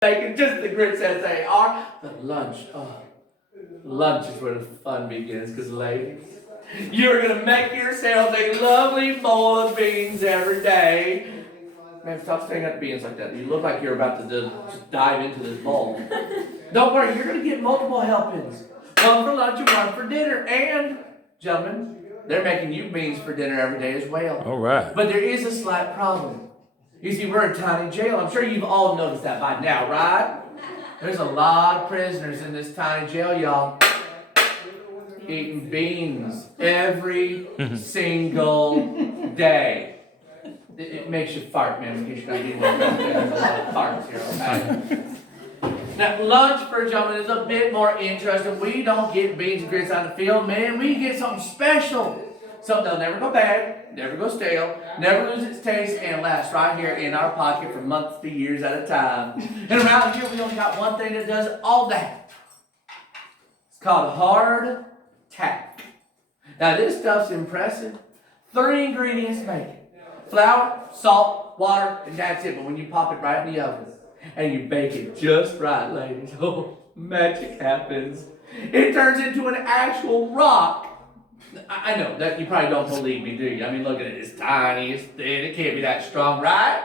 Bacon, just the grits as they are. But lunch, lunch is where the fun begins, because ladies, you're gonna make yourself a lovely bowl of beans every day. Man, stop staring at the beans like that. You look like you're about to just dive into this bowl. Don't worry, you're gonna get multiple helpings. One for lunch and one for dinner. And, gentlemen, they're making you beans for dinner every day as well. All right. But there is a slight problem. You see, we're in tiny jail. I'm sure you've all noticed that by now, right? There's a lot of prisoners in this tiny jail, y'all. Eating beans every single day. It makes you fart, man, in case you're not getting one. There's a lot of farts here, okay? Now, lunch for a gentleman is a bit more interesting. We don't get beans and grits on the field, man. We get something special. Something that'll never go bad, never go stale, never lose its taste, and last right here in our pocket for months to years at a time. And around here, we only got one thing that does all that. It's called hard tack. Now, this stuff's impressive. 3 ingredients make it. Flour, salt, water, and that's it. But when you pop it right in the oven and you bake it just right, ladies, oh, magic happens. It turns into an actual rock. I know that you probably don't believe me, do you? I mean, look at it. It's tiny, it's thin, it can't be that strong, right?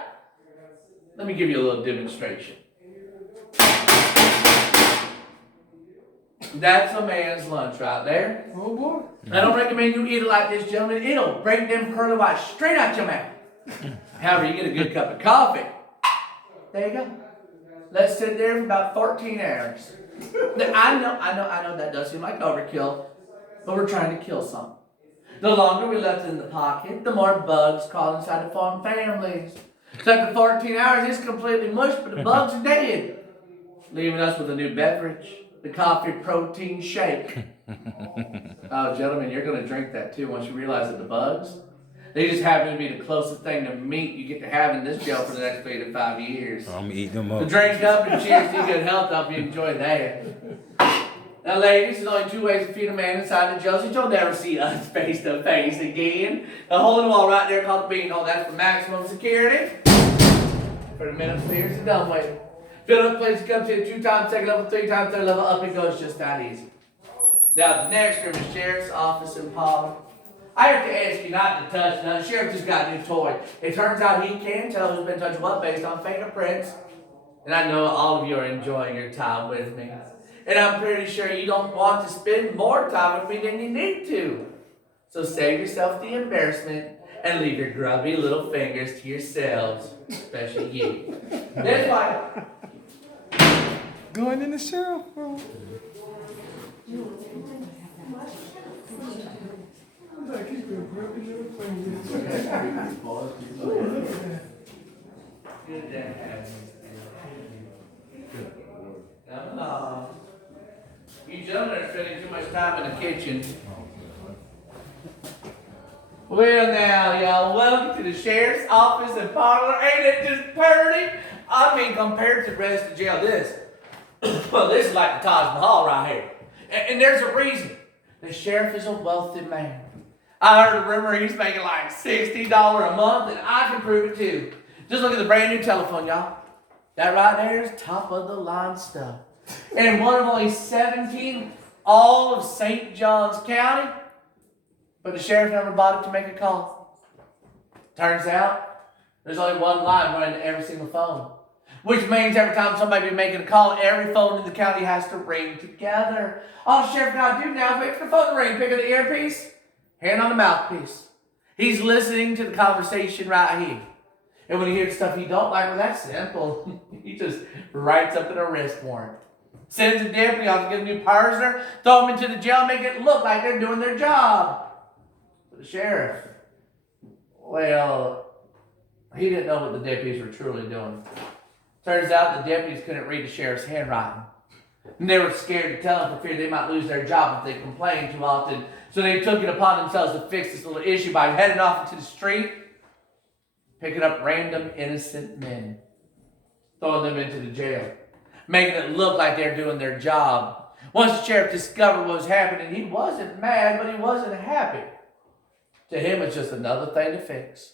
Let me give you a little demonstration. That's a man's lunch right there. Oh boy. I don't recommend you eat it like this, gentlemen. It'll break them pearly whites straight out your mouth. However, you get a good cup of coffee. There you go. Let's sit there for about 14 hours. Now, I know that does seem like overkill, but we're trying to kill something. The longer we left it in the pocket, the more bugs crawl inside the farm families. So after 14 hours, it's completely mush, but the bugs are dead, leaving us with a new beverage, the coffee protein shake. Oh, gentlemen, you're going to drink that too once you realize that the bugs, they just happen to be the closest thing to meat you get to have in this jail for the next 3 to 5 years. I'm eating them So up. drink up and cheers to your good health. I hope you enjoy that. Now, ladies, there's only 2 ways to feed a man inside the jail, so you'll never see us face to face again. The hole in the wall right there called the bean hole, that's for maximum security. For the minimum fears and dumb way. Fill up place comes in 2 times, second level, 3 times, third level, up it goes, just that easy. Now, the next room is Sheriff's office and parlor. I have to ask you not to touch none. The sheriff just got a new toy. It turns out he can tell who's been touching what based on fingerprints. And I know all of you are enjoying your time with me. And I'm pretty sure you don't want to spend more time with me than you need to. So save yourself the embarrassment and leave your grubby little fingers to yourselves, especially you. This way. Going in the sheriff, bro. Like he's been gripping your fingers. Good to have you. No. You gentlemen are spending too much time in the kitchen. Well now, y'all, welcome to the sheriff's office and parlor. Ain't it just pretty? I mean, compared to the rest of jail, this is like the Taj Mahal right here. And there's a reason. The sheriff is a wealthy man. I heard a rumor he's making like $60 a month, and I can prove it too. Just look at the brand new telephone, y'all. That right there is top of the line stuff. And one of only 17 all of St. Johns County, but the sheriff never bothered to make a call. Turns out, there's only one line running to every single phone. Which means every time somebody be making a call, every phone in the county has to ring together. All the sheriff got to do now is wait for the phone to ring, pick up the earpiece, hand on the mouthpiece. He's listening to the conversation right here. And when he hears stuff he don't like, well, that's simple. He just writes up an arrest warrant. Sends a deputy off to get a new parser, throw them into the jail, make it look like they're doing their job. But the sheriff, well, he didn't know what the deputies were truly doing. Turns out the deputies couldn't read the sheriff's handwriting. And they were scared to tell him for fear they might lose their job if they complained too often. So they took it upon themselves to fix this little issue by heading off into the street, picking up random innocent men, throwing them into the jail, making it look like they're doing their job. Once the sheriff discovered what was happening, he wasn't mad, but he wasn't happy. To him, it's just another thing to fix.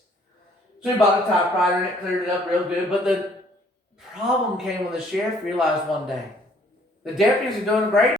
So he bought a typewriter and it cleared it up real good, but the problem came when the sheriff realized one day the deputies are doing great.